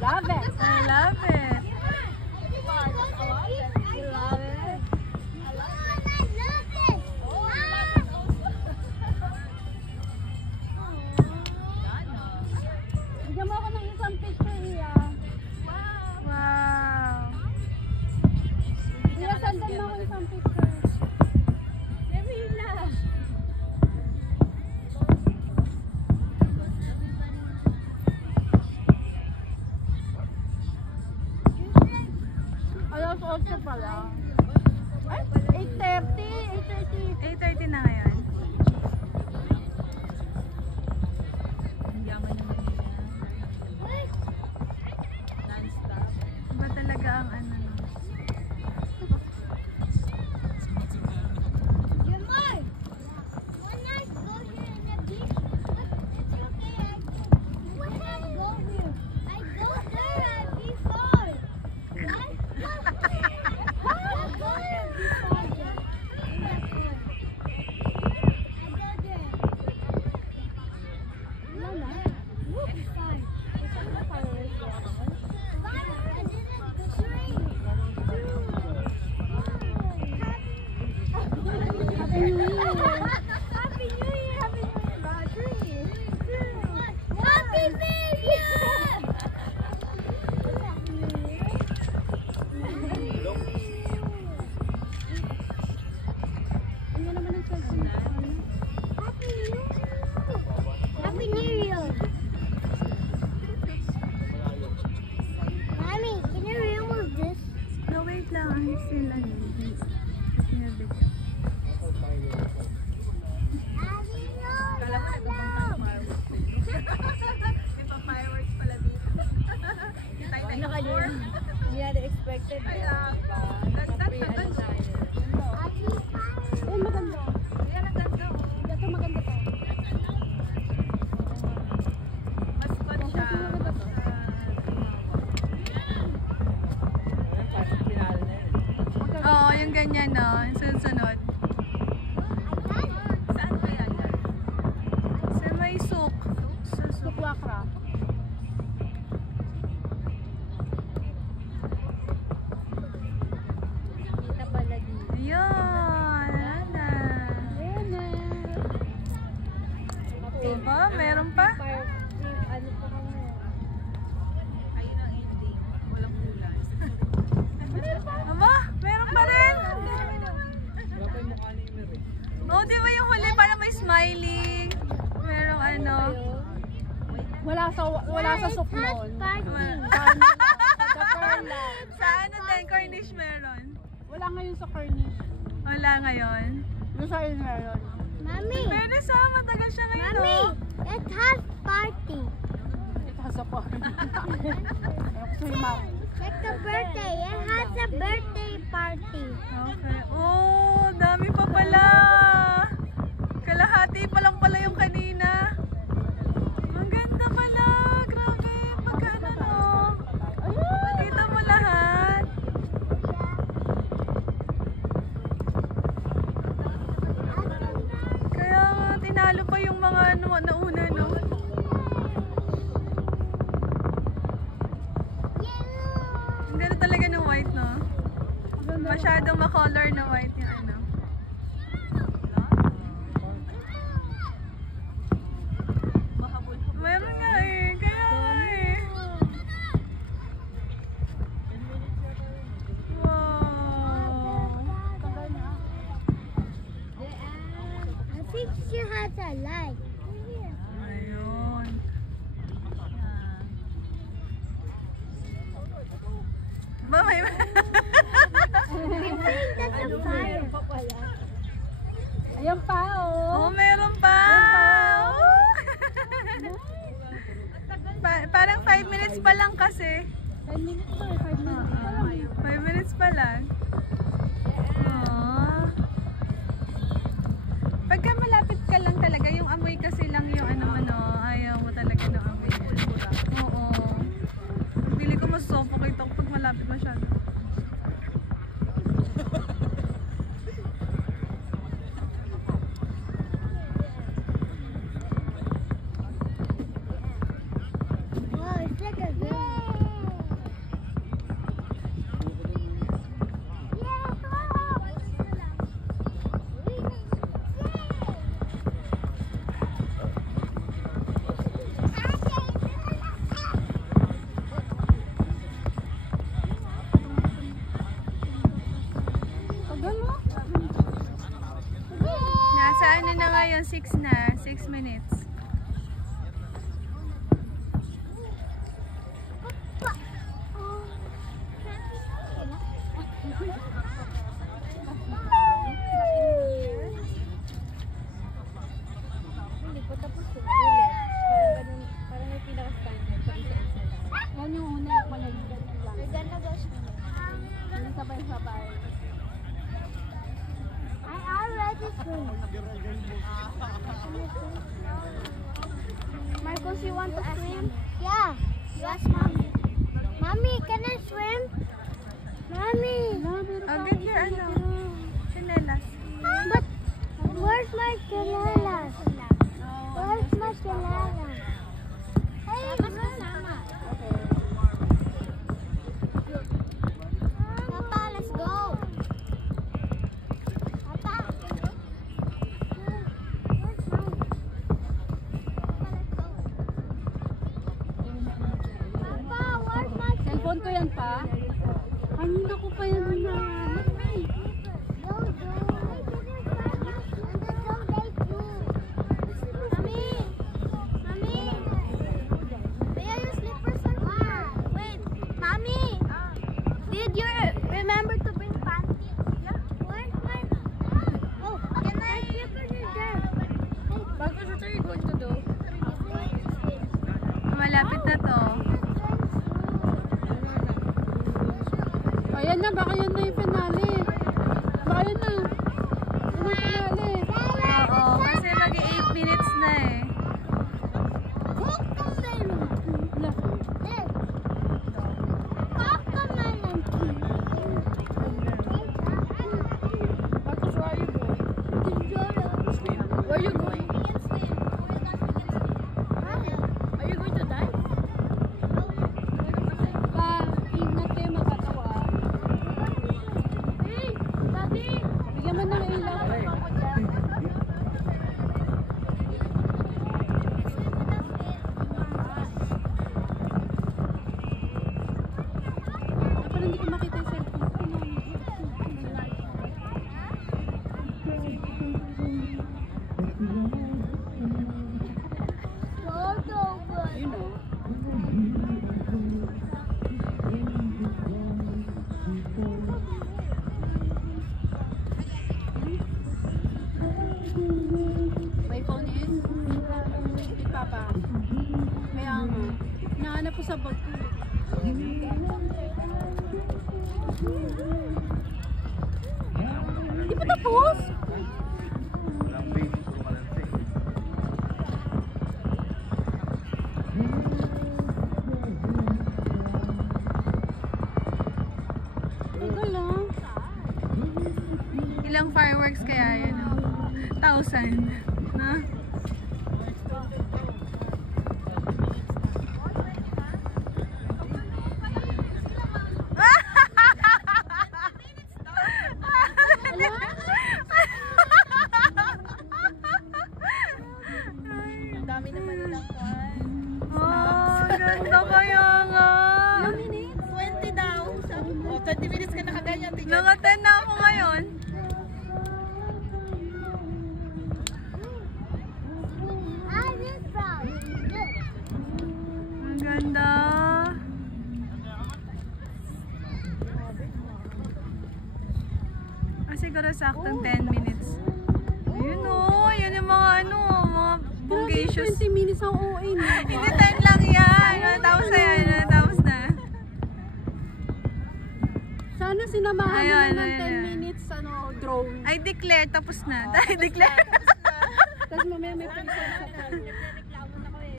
love it. I love it. You love it. Bigyan mo ako ng isang picture, Iya. Wow. Iya, sandan mo ako isang picture. Never you laugh. Alas 8 pala. Ay, 8:30. 8:30 na ngayon. Iba talaga ang ano. No, wait lang. Ang sila nyo. Fireworks pala dito. Ano kayo? Hindi natin expected. Ganda. Ay, maganda. Ayan, ang ganda. Ito maganda to. Mas fun siya. Oo, yung ganyan no. Yung sunod-sunod. Saan kaya yan? Sa may suk. Sa Sukwakra. Kita pala dito. Ayun. Ana. Ayan na. Diba? Meron pa? Ano pa kami? Ayun ang ending. Walang kulay. Aba, meron pa rin. Oh, di ba yung huli para may smiley? Merong ano. Wala sa sukmon. Sa ano din, Cornish meron. Wala ngayon sa Cornish. Wala ngayon. Doon sa akin meron. Mommy, Pero sa matagal siya ngayon. Mommy, No? it has party. Ito sa party. Like a birthday. It has a birthday party. Okay. Oh, dami pa pala. Kalahati pa lang pala yung kanina. Ang ganda pala. Grabe. Pagkano no? Nakita mo lahat. Kaya tinalo pa yung mga nauna no. Ang ganda talaga ng white no. Masyadong ma-color na white yung ano. Meron nga eh. Kaya eh. Wow. I think she has a light. Ayun. Ba, may... I think that's a fire. Ayan pa oh. Oh, meron pa! Oh. Parang 5 minutes pa lang kasi. 10 minutes pa eh. 5 minutes pa lang eh. 5 minutes pa lang. Aww. Pagka malapit ka lang talaga, yung amoy kasi lang yung ano, ayaw mo talaga ng amoy. Oo. Pili ko mas suffocate ako pag malapit masyado. 6 na. 6 minutes. Hindi pa tapos yung ulit. Parang ganun, parang may pinaka-standard sa isa-isa lang. Yan yung una yung palagi ganun lang. We're gonna go swimming. Yung sabay-sabay. I already swim. Marcos, you want to swim? Yeah. Yes, mommy. Mommy, can I swim? Mommy. Oh, get your ano. Chinelas. But where's my chinelas? Where's my chinelas? Hey, Mama. Papa, let's go. Papa. Where's mine? Papa, where's my Cellphone ko yan pa. Kanina ko pa yan na. Did you remember to bring panties? Yeah. Where's my? Oh, can I? Marcos, what are you going to do? Malapit na to. Ayan na, baka yun na yung finale. Baka yun na. Yun yung finale. Oo, kasi mag-8 minutes na eh. Marcos, where are you going? Where are you going? Are you going to dive? Pa, ingat kayo makatawa. Hey, Daddy! Bigyan mo ng ilaw. Pero hindi ko makita yung cellphone ko. You know. My phone is? Kay Papa. Kaya nga. Nahanap ko sa bag ko. Di pa tapos? Tagal lang. Ilang fireworks kaya yun? 1,000. Na? Ang dami naman nilang kwan. Oh, ganda kaya nga. Ilang minutes? 20 daw. Sabi ko, 20 minutes ka nakaganyan. Naka 10 na ako ngayon. Ang ganda. Siguro saktong 10 minutes. Yun o, yan yung mga ano, mga bungacious. 20 minutes ang OA na. Hindi 10 lang yan. Natapos na yan, natapos na. Sana sinamahan Ayun, mo na ng ayun. 10 minutes ano, drone. I declare, tapos na. I declare. Tapos mamaya may pagsasakan.